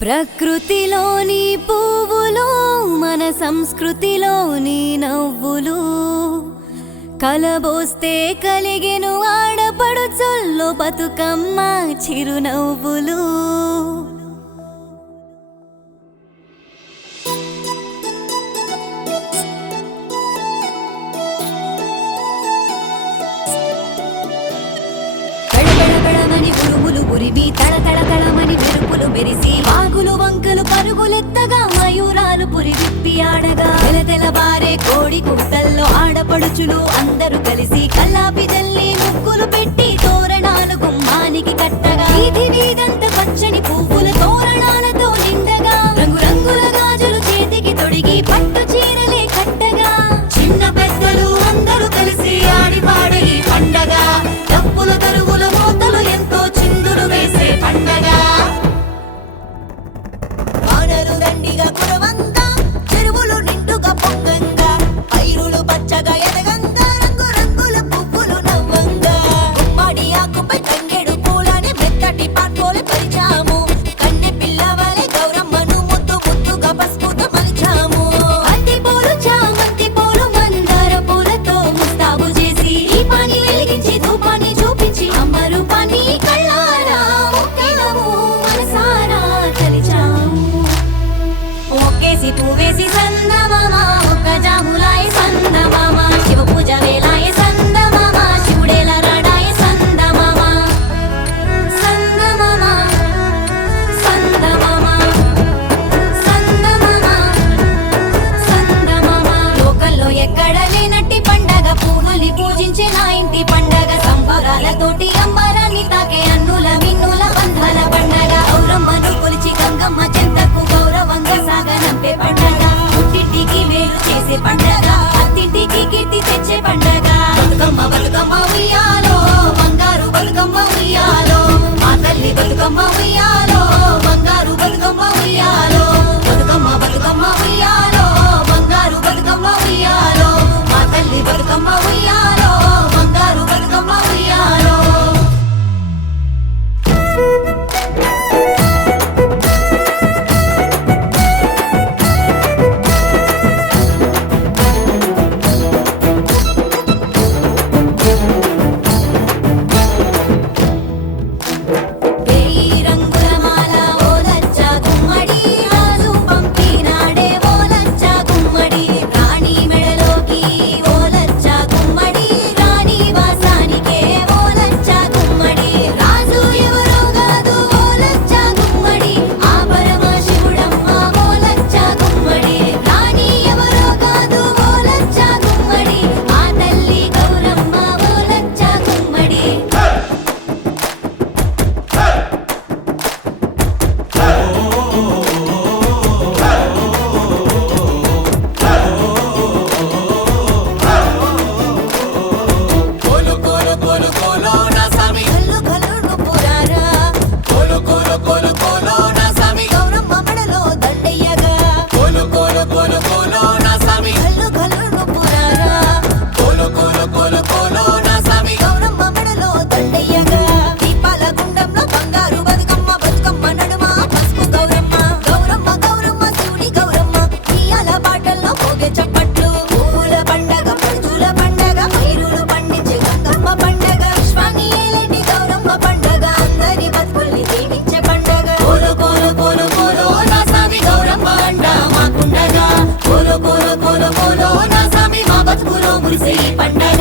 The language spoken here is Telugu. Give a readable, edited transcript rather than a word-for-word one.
ప్రకృతిలోని పువ్వులు మన సంస్కృతిలోని నవ్వులు కలబోస్తే కలిగెను ఆడపడుచుల్లో బతుకమ్మ చిరునవ్వులు కళకళకళమని ఉరుములు ఉరిమి తళతళతళమని మెరుపులు మెరిసి వాగులు వంకలు పరుగులెత్తగా మయూరాలు పురి విప్పి ఆడగా తెలతెలబారే కోడి కూతల్లో ఆడపడుచులు అందరూ కలిసి కల్లాపి జల్లి ముగ్గులు పెట్టి తోరణాలు గుమ్మానికి కట్టగా వీధి వీధంత పచ్చని పువ్వుల తోరణాలతో నిండగా రంగురంగుల గాజులు చేతికి తొడిగి పట్టు చీరలే కట్టగా చిన్న పెద్దలు అందరూ కలిసి ఆడి పాడే ఈ పండగ డప్పుల తరుగుల మోతలు ఎంతో చిందులు వేసే పండగ వానలు దండిగా కురవంగా చెరువులు నిండుగా పొంగంగా పైరులు పచ్చగా ఎదగంగా రంగు రంగుల పువ్వులు నవ్వంగా గుమ్మడి ఆకుపై తంగేడు పూలని మెత్తటి పాటోలు పరిచాము కన్నె పిల్లవాలే గౌరమ్మను ముద్దు ముద్దుగా పసుపుతో మలిచాము అత్తి పూలు చామంతి పూలు మందార పూలతో ముస్తాబు చేసి ఈ పాని వెలిగించి ధూపాన్ని చూపించి అమ్మ రూపాన్ని కళ్ళారా మొక్కినము మనసారా తలిచాము ఒక్కేసి పువ్వేసి సందమామ ఒక్క జాములాయ సందమామ శివ పూజ వేలాయ సందమామ శివుడేల రాడాయ సందమామ సందమామ సందమామ సందమామ సందమామ లోకల్లో ఎక్కడ లేనట్టి పండగ పువ్వుల్ని పూజించే నా ఇంటి పండగ సంబరాలతోటి అంబరాన్ని తాకే అన్నుల మిన్నుల బంధాల పండగ ఔరమ్మను కొలిచి గంగమ్మ చెంతకు గౌరవంగా సాగనంపే పండగ పుట్టింటికి మేలు చేసే పండగ అత్తింటికి కీర్తి తెచ్చే పండగ బతుకమ్మ బతుకమ్మ ఉయ్యాలో బంగారు బతుకమ్మ ఉయ్యాలో మా తల్లి బతుకమ్మ ఉయ్యాలో బంగారు బతుకమ్మ ఉయ్యాలో బతుకమ్మ బతుకమ్మ ఉయ్యాలో బంగారు బతుకమ్మ ఉయ్యాలో మా తల్లి బతుకమ్మ ఉయ్యాలో బంగారు బతుకమ్మ ఉయ్యాలో వేయి రంగుల మాల ఓలచ్చ గుమ్మడి రాజు పంపినాడే ఓలచ్చ గుమ్మడి రాణి మెడలోకి ఓలచ్చ గుమ్మడి రాణి వాసానికే ఓలచ్చ గుమ్మడి రాజు ఎవరో కాదు ఓలచ్చ గుమ్మడి ఆ పరమశివుడమ్మ ఓలచ్చ గుమ్మడి రాణి ఎవరో కాదు ఓలచ్చ గుమ్మడి ఆ తల్లి గౌరమ్మ ఓలచ్చ గుమ్మడి కోలు కోలు కోలు కోలో నా సామి కళ్ళు కళ్ళు పురారా కోలు కోలు కోలు కోలో నా సామి గౌరమ్మ మెడలో దండయ్యగా కోలు కోలు కోలు కోలో నా సామి కళ్ళు కళ్ళు పురారా కోలు కోలు కోలు కోలో నా సామి గౌరమ్మ మెడలో దండయ్యగా దీపాల గుండంలో బంగారు బతుకమ్మ బతుకమ్మ నడుమ పసుపు గౌరమ్మ గౌరమ్మ గౌరమ్మ శివుని గౌరమ్మ ఇయ్యాల పాటల్లో పోగే చప్పట్లు పువ్వుల పండగ పడుచుల పండగ పైరులు పండించే గంగమ్మ పండగ విశ్వాన్ని ఏలేటి గౌరమ్మ పండగ అందరి బతుకుల్ని దీవించే పండగ కోలు కోలు కోలు కోలో నా సామి గౌరమ్మ అండ మాకుండగా కోలు కోలు కోలు కోలో నా సామి మా బతుకులో మురిసే ఈ పండగ